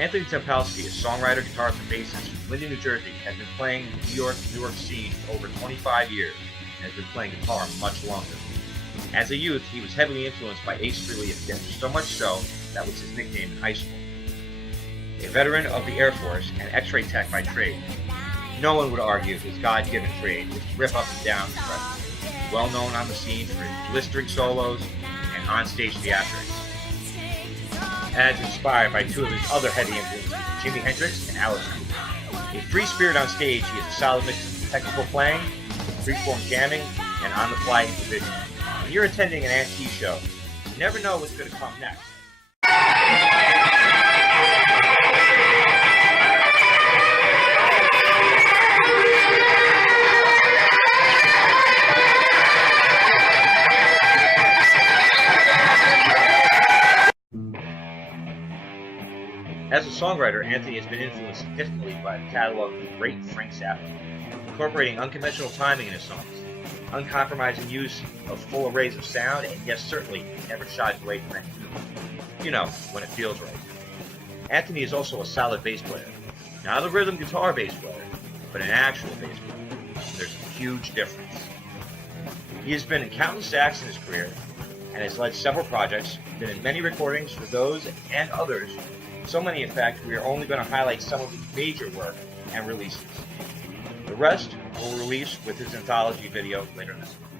Anthony Tempalsky, a songwriter, guitarist, and bassist from Linden, New Jersey, has been playing the New York scene for over 25 years and has been playing guitar much longer. As a youth, he was heavily influenced by Ace Frehley and Fish, so much so that was his nickname in high school. A veteran of the Air Force and X-ray tech by trade, no one would argue his God-given trade was to rip up and down the crowd. Well known on the scene for his blistering solos and on-stage theatrics. As inspired by two of his other heavy influences, Jimi Hendrix and Alice Cooper. A free spirit on stage, he is a solid mix of technical playing, freeform jamming, and on-the-fly improvisation. When you're attending an antique show, you never know what's going to come next. As a songwriter, Anthony has been influenced significantly by the catalog of the great Frank Zappa, incorporating unconventional timing in his songs, uncompromising use of full arrays of sound, and yes, certainly never shies away from anything. You know, when it feels right. Anthony is also a solid bass player. Not a rhythm guitar bass player, but an actual bass player. There's a huge difference. He has been in countless acts in his career, and has led several projects, been in many recordings for those and others. So many, in fact, we are only going to highlight some of his major work and releases. The rest will release with his anthology video later this month.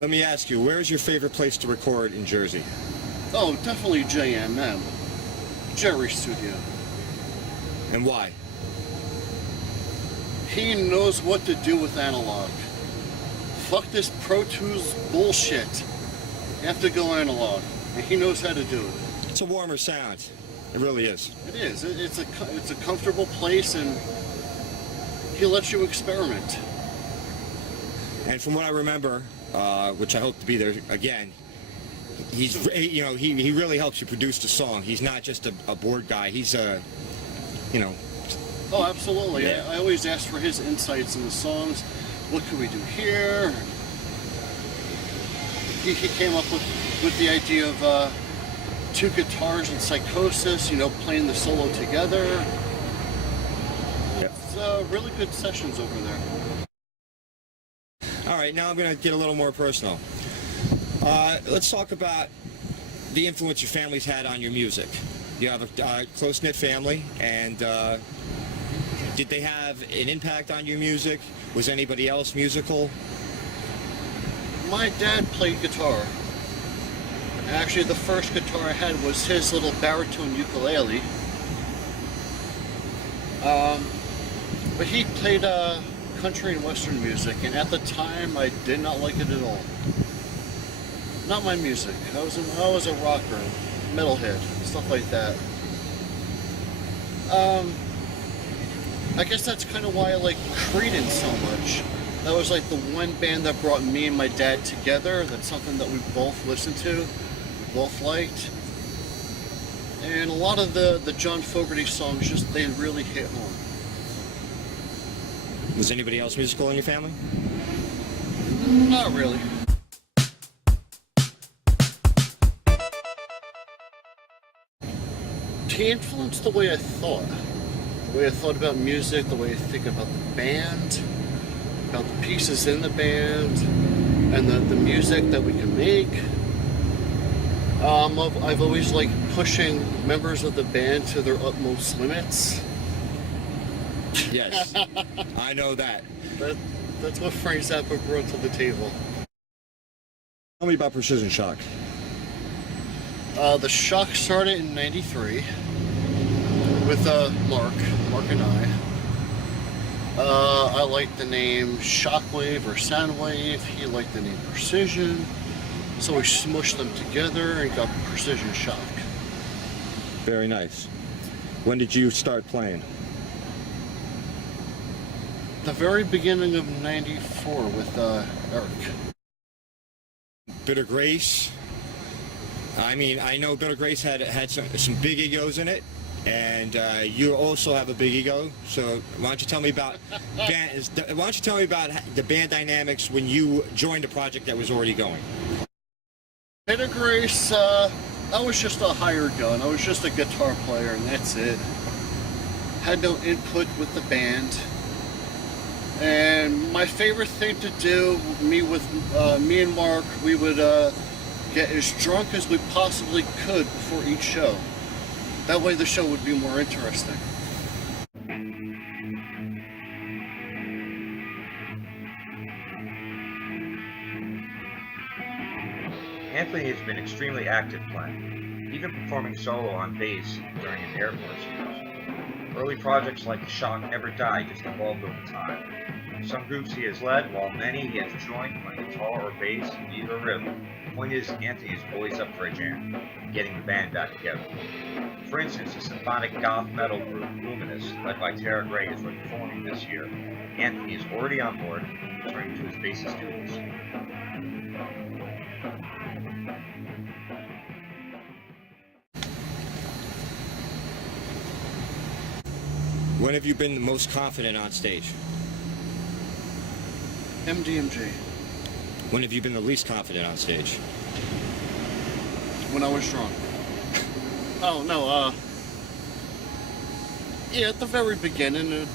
Let me ask you, where is your favorite place to record in Jersey? Oh, definitely JMM. Jerry Studio. And why? He knows what to do with analog. Fuck this Pro Tools bullshit. You have to go analog. And he knows how to do it. It's a warmer sound. It really is. It is. It's a comfortable place, and he lets you experiment. And from what I remember, which I hope to be there again, he really helps you produce the song. He's not just a board guy. He's Oh, absolutely. Yeah. I always ask for his insights in the songs. What can we do here? He came up with the idea of two guitars in Psychosis, playing the solo together. Yep. It's really good sessions over there. All right, now I'm going to get a little more personal. Let's talk about the influence your family's had on your music. You have a close-knit family, and did they have an impact on your music? Was anybody else musical? My dad played guitar. Actually, the first guitar I had was his little baritone ukulele. But he played country and western music, and at the time I did not like it at all. Not my music. I was a rocker, metalhead, stuff like that. I guess that's kind of why I like Creedence so much. That was like the one band that brought me and my dad together. That's something that we both listened to. Both liked, and a lot of the John Fogerty songs they really hit home. Was anybody else musical in your family? Not really. He influenced the way I thought about music, the way I think about the band, about the pieces in the band, and the music that we can make. I've always liked pushing members of the band to their utmost limits. Yes, I know that. That's what Frank Zappa brought to the table. Tell me about Precision Shock. The Shock started in '93 with Mark and I. I liked the name Shockwave or Soundwave. He liked the name Precision. So we smushed them together and got Precision Shock. Very nice. When did you start playing? The very beginning of '94 with Eric. Bitter Grace. I mean, I know Bitter Grace had some big egos in it, and you also have a big ego. So why don't you tell me about the band dynamics when you joined a project that was already going? Bitter Grace I was just a hired gun. I was just a guitar player, and that's it. Had no input with the band. And my favorite thing to do, me and Mark, we would get as drunk as we possibly could before each show. That way the show would be more interesting. Anthony has been extremely active playing, even performing solo on bass during his Air Force years. Early projects like The Shock Never Die just evolved over time. Some groups he has led, while many he has joined playing guitar or bass, beat or rhythm. The point is, Anthony is always up for a jam, and getting the band back together. For instance, the symphonic goth metal group Luminous, led by Tara Gray, is reforming this year. Anthony is already on board, returning to his bassist duties. When have you been the most confident on stage? MDMG. When have you been the least confident on stage? When I was drunk. Oh, no, yeah, at the very beginning,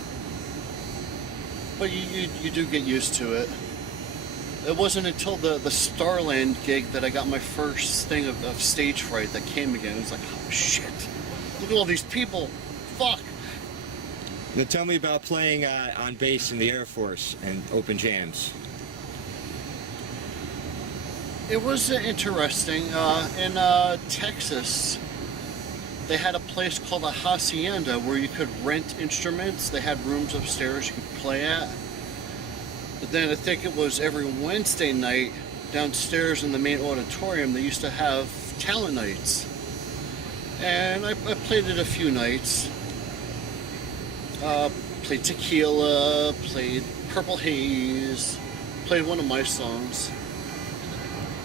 but you do get used to it. It wasn't until the Starland gig that I got my first thing of stage fright that came again. It was like, oh shit, look at all these people, fuck. Now tell me about playing on bass in the Air Force and open jams. It was interesting. In Texas, they had a place called a Hacienda where you could rent instruments. They had rooms upstairs you could play at. But then I think it was every Wednesday night downstairs in the main auditorium, they used to have talent nights. And I played it a few nights. Played Tequila, played Purple Haze, played one of my songs.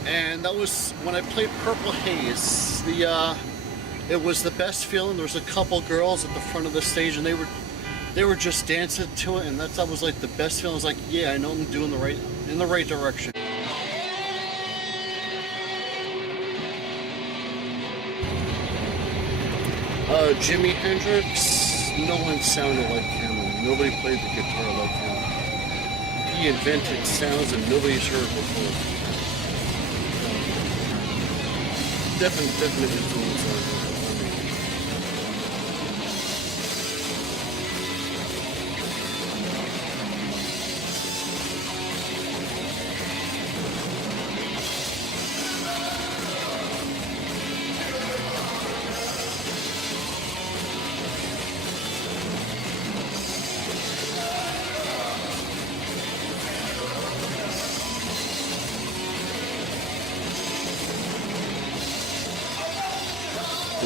And that was, when I played Purple Haze, it was the best feeling. There was a couple girls at the front of the stage and they were just dancing to it, and that was like the best feeling. I was like, yeah, I know I'm doing in the right direction. Jimi Hendrix, no one sounded like him. Nobody played the guitar like him. He invented sounds that nobody's heard before. Definite influence on me.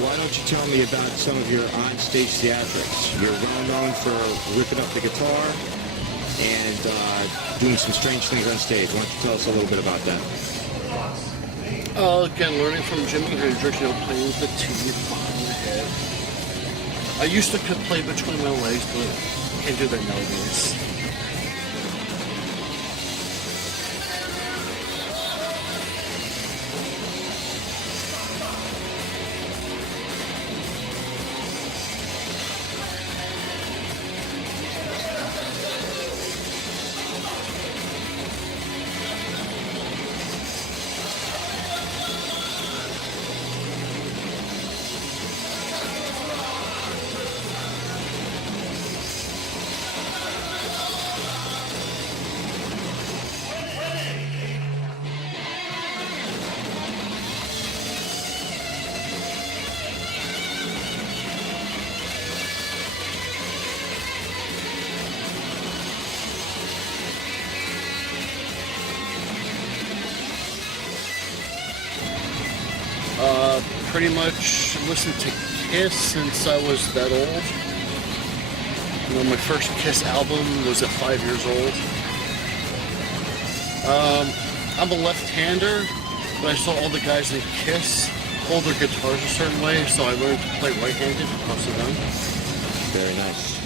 Why don't you tell me about some of your on-stage theatrics? You're well known for ripping up the guitar and doing some strange things on stage. Why don't you tell us a little bit about that? Again, learning from Jimi Hendrix, playing with the teeth behind the head. I used to play between my legs, but I can't do that nowadays. Pretty much listened to Kiss since I was that old. My first Kiss album was at 5 years old. I'm a left-hander, but I saw all the guys in Kiss hold their guitars a certain way, so I learned to play right-handed across the gun. Very nice.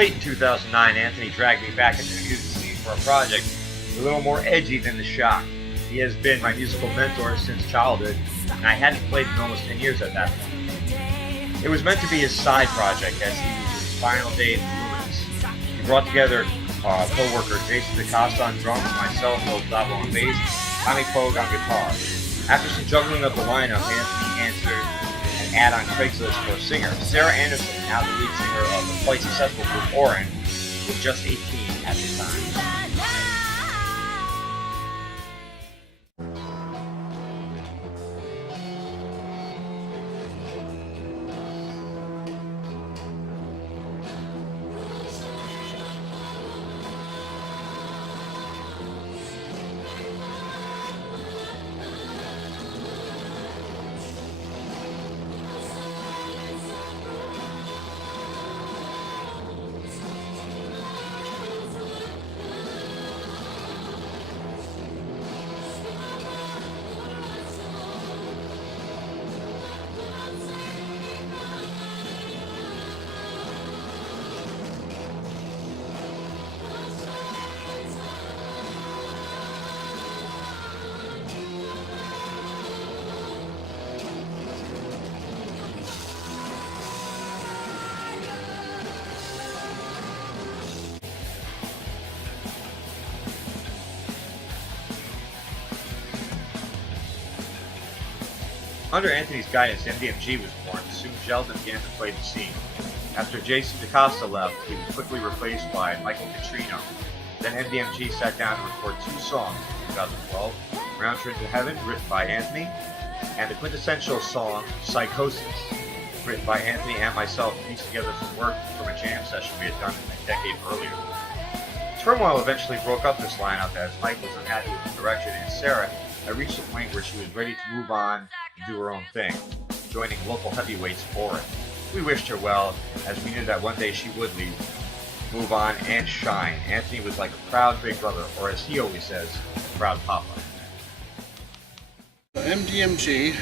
Late in 2009, Anthony dragged me back into the music scene for a project a little more edgy than The Shock. He has been my musical mentor since childhood, and I hadn't played in almost 10 years at that point. It was meant to be his side project as he was his final days in Lewis. He brought together co-worker Jason DaCosta on drums, myself, Will Dabo on bass, Tommy Pogue on guitar. After some juggling of the lineup, Anthony answered an ad on Craigslist for a singer. Sarah Anderson, now the lead singer of the quite successful group Orin, was just 18 at the time. Under Anthony's guidance, MDMG was born, and soon Sheldon began to play the scene. After Jason DaCosta left, he was quickly replaced by Michael Catrino. Then MDMG sat down to record 2 songs in 2012, Round Trip to Heaven, written by Anthony, and the quintessential song, Psychosis, written by Anthony and myself, pieced together from work from a jam session we had done a decade earlier. Turmoil eventually broke up this lineup as Mike was unhappy with the direction, and Sarah had reached a point where she was ready to move on and do her own thing, joining local heavyweights Orin. We wished her well, as we knew that one day she would leave, move on, and shine. Anthony was like a proud big brother, or as he always says, a proud papa. MDMG,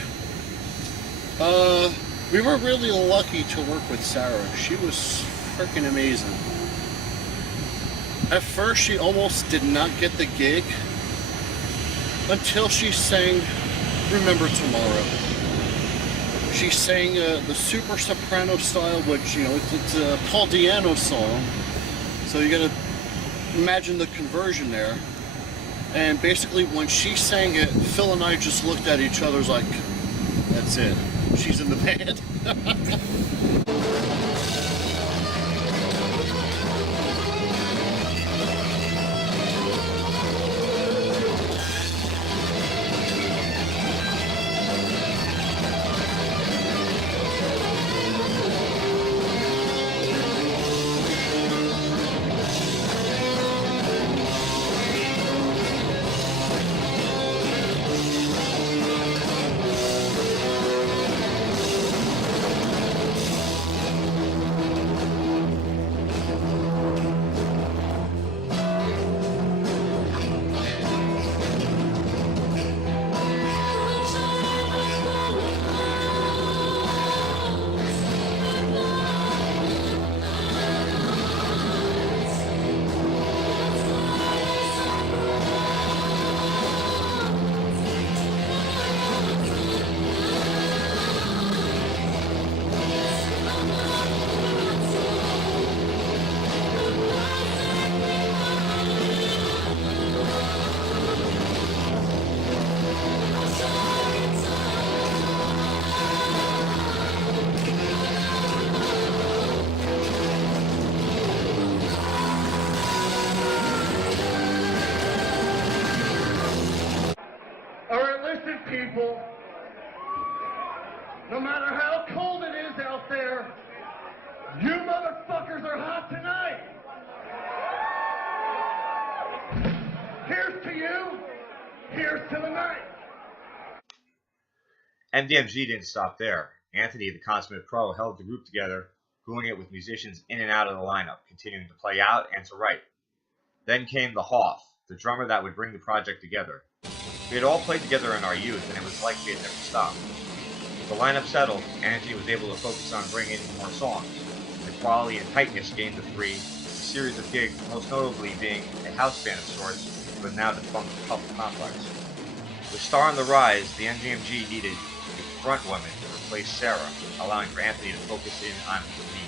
we were really lucky to work with Sarah. She was freaking amazing. At first, she almost did not get the gig until she sang Remember Tomorrow. She sang the super soprano style, which, you know, it's a Paul Di'Anno song. So you gotta imagine the conversion there. And basically when she sang it, Phil and I just looked at each other like, that's it. She's in the band. People, no matter how cold it is out there, you motherfuckers are hot tonight. Here's to you, here's to the night. MDMG didn't stop there. Anthony, the consummate pro, held the group together, gluing it with musicians in and out of the lineup, continuing to play out and to write. Then came the Hoff, the drummer that would bring the project together. We had all played together in our youth, and it was like we had never stopped. With the lineup settled, Anthony was able to focus on bringing in more songs. The quality and tightness gained the three a series of gigs, most notably being a house band of sorts, but now defunct Puff Complex. With Star on the rise, the MGMT needed a front woman to replace Sarah, allowing for Anthony to focus in on the lead.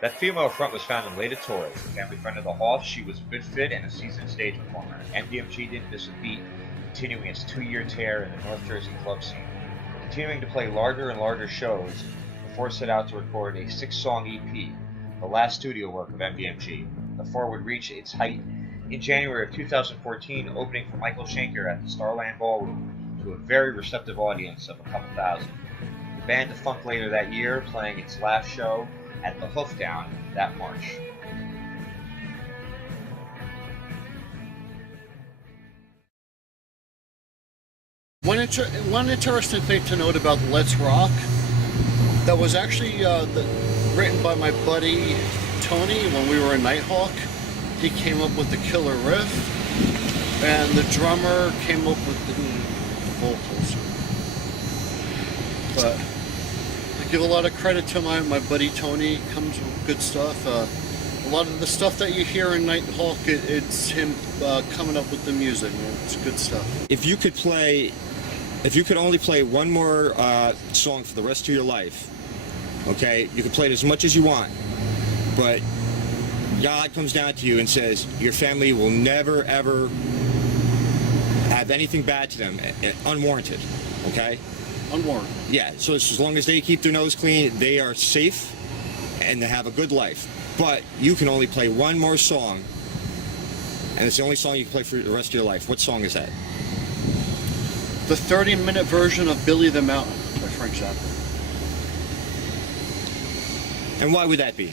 That female front was found in Leda Torres, a family friend of the Hoffs. She was a good fit and a seasoned stage performer. MGMT didn't miss a beat, continuing its 2-year tear in the North Jersey club scene. Continuing to play larger and larger shows, the four set out to record a 6-song EP, the last studio work of MGMT. The four would reach its height in January of 2014, opening for Michael Schenker at the Starland Ballroom to a very receptive audience of a couple thousand. The band defunct later that year, playing its last show at the Hoof Down that March. One interesting thing to note about Let's Rock, that was actually written by my buddy Tony when we were in Nighthawk. He came up with the killer riff, and the drummer came up with the vocals. But I give a lot of credit to my buddy Tony. Comes with good stuff. A lot of the stuff that you hear in Nighthawk, it's him coming up with the music. It's good stuff. If you could only play one more song for the rest of your life, okay, you can play it as much as you want, but God comes down to you and says your family will never ever have anything bad to them, unwarranted, okay? Unwarranted. Yeah, so as long as they keep their nose clean, they are safe and they have a good life. But you can only play one more song, and it's the only song you can play for the rest of your life. What song is that? The 30-minute version of Billy the Mountain by Frank Zappa. And why would that be?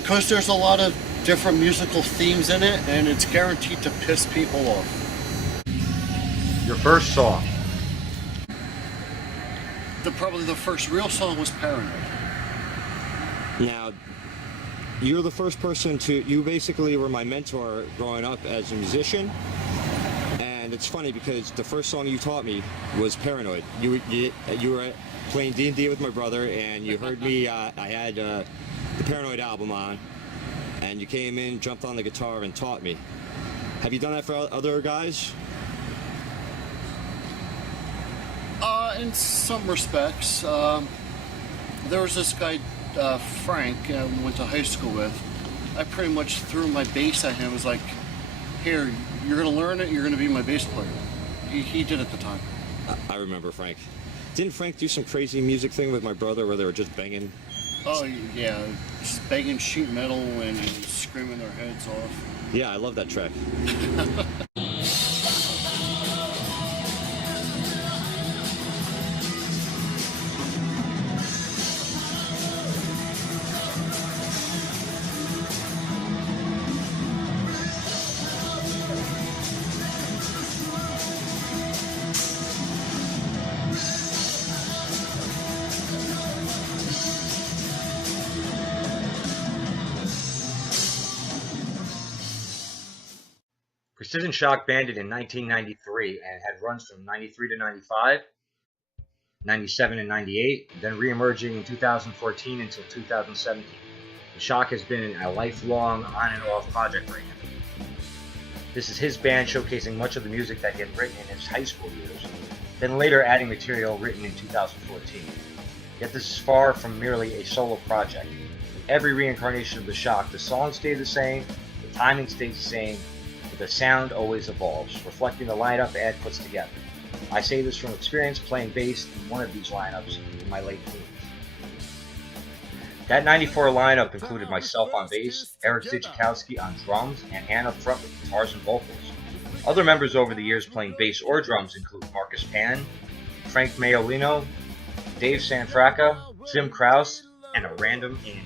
Because there's a lot of different musical themes in it, and it's guaranteed to piss people off. Your first song. Probably the first real song was Paranoid. Now, you're the first person you basically were my mentor growing up as a musician. And it's funny because the first song you taught me was Paranoid. You were playing D&D with my brother, and you heard me, I had the Paranoid album on, and you came in, jumped on the guitar, and taught me. Have you done that for other guys? In some respects. There was this guy, Frank, I went to high school with. I pretty much threw my bass at him. It was like, here, you're going to learn it, you're going to be my bass player. He did at the time. I remember Frank. Didn't Frank do some crazy music thing with my brother where they were just banging? Oh, yeah, just banging sheet metal and screaming their heads off. Yeah, I love that track. Precision Shock banded in 1993 and had runs from 93 to 95, 97 and 98, then re-emerging in 2014 until 2017. The Shock has been a lifelong on and off project right now. This is his band showcasing much of the music that he had written in his high school years, then later adding material written in 2014. Yet this is far from merely a solo project. Every reincarnation of the Shock, the songs stay the same, the timing stays the same, the sound always evolves, reflecting the lineup Ed puts together. I say this from experience playing bass in one of these lineups in my late teens. That 94 lineup included myself on bass, Eric Starchild on drums, and Ann up front with guitars and vocals. Other members over the years playing bass or drums include Marcus Pan, Frank Mayolino, Dave Sanfraca, Jim Krause, and a random Andy.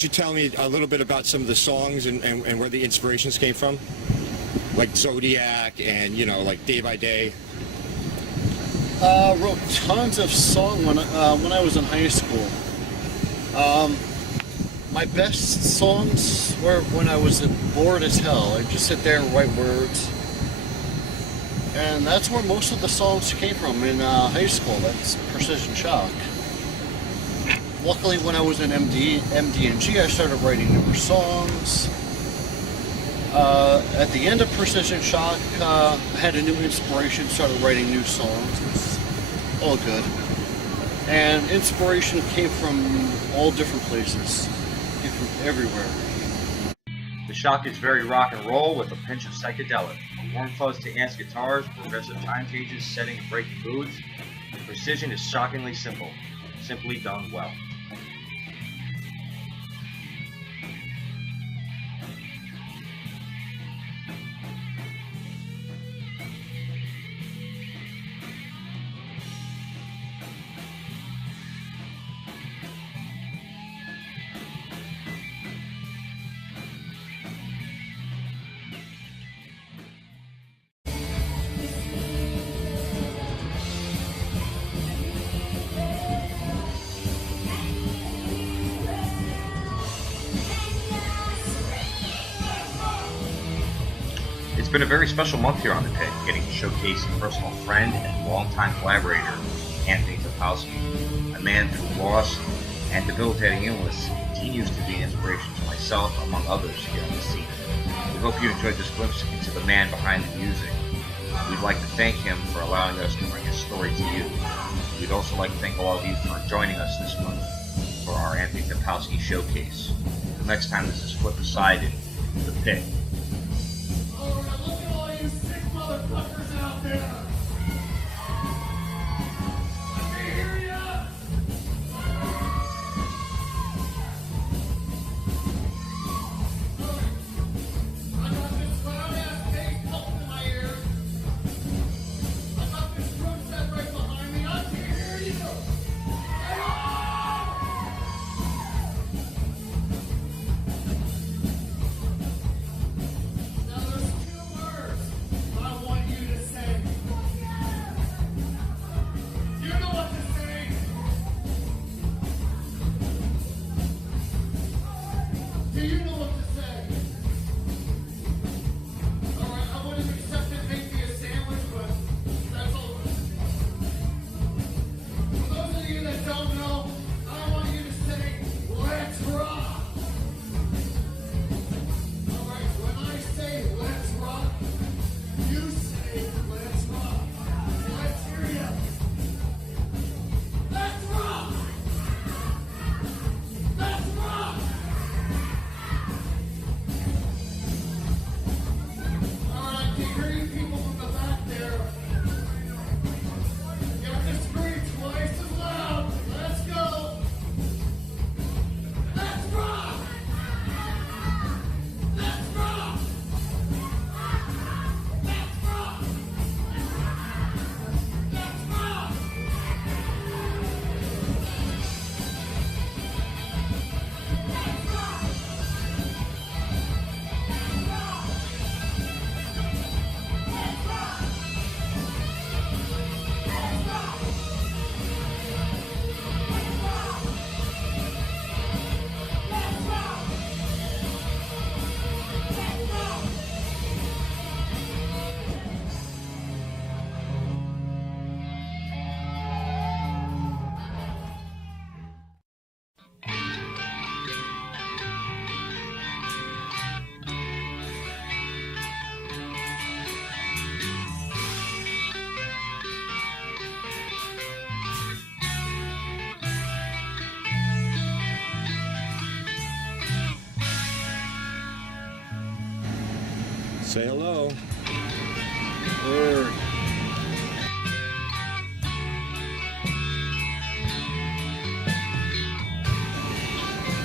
Could you tell me a little bit about some of the songs and where the inspirations came from? Like Zodiac and, like Day by Day. Wrote tons of songs when I was in high school. My best songs were when I was bored as hell. I'd just sit there and write words. And that's where most of the songs came from in high school. That's Precision Shock. Luckily, when I was in MD&G, I started writing newer songs. At the end of Precision Shock, I had a new inspiration, started writing new songs. It's all good. And inspiration came from all different places, came from everywhere. The Shock is very rock and roll with a pinch of psychedelic. A warm fuzz to Ant's guitars, progressive time changes, setting and breaking moods. Precision is shockingly simple, simply done well. It's been a very special month here on The Pit, getting to showcase a personal friend and longtime collaborator, Anthony Tempalsky, a man through loss and debilitating illness continues to be an inspiration to myself, among others, here on the scene. We hope you enjoyed this glimpse into the man behind the music. We'd like to thank him for allowing us to bring his story to you. We'd also like to thank all of you for joining us this month for our Anthony Tempalsky showcase. Until next time, this is Flip Aside in The Pit. Motherfuckers out there! I can hear ya! I got this loud-ass bass pumping in my ears. I got this drum set right behind me. I can hear you! Now there's two words I want you to say. You know what to say. Do you know what to say? Alright, I would have accepted make me a sandwich, but that's all. For those of you that don't know, I want you to say, let's rock. Alright, when I say let's rock, you say let's rock. Let's hear ya. Let's rock. Let's rock. Alright, I can hear you people from the back there. You have to scream twice as loud. Let's go. Let's rock. Let's rock. Let's rock. Let's rock. Say hello. Word.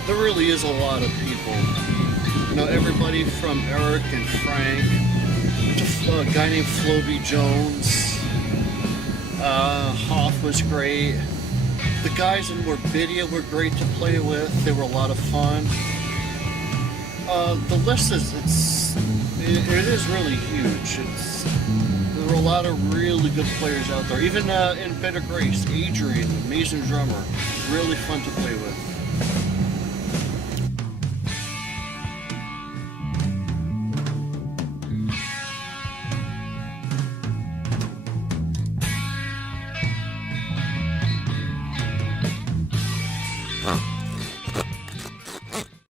There really is a lot of people. You know, everybody from Eric and Frank to a guy named Floby Jones. Hoff was great. The guys in Morbidia were great to play with. They were a lot of fun. The list is it is really huge. There are a lot of really good players out there. Even in Better Grace, Adrian, amazing drummer, really fun to play with.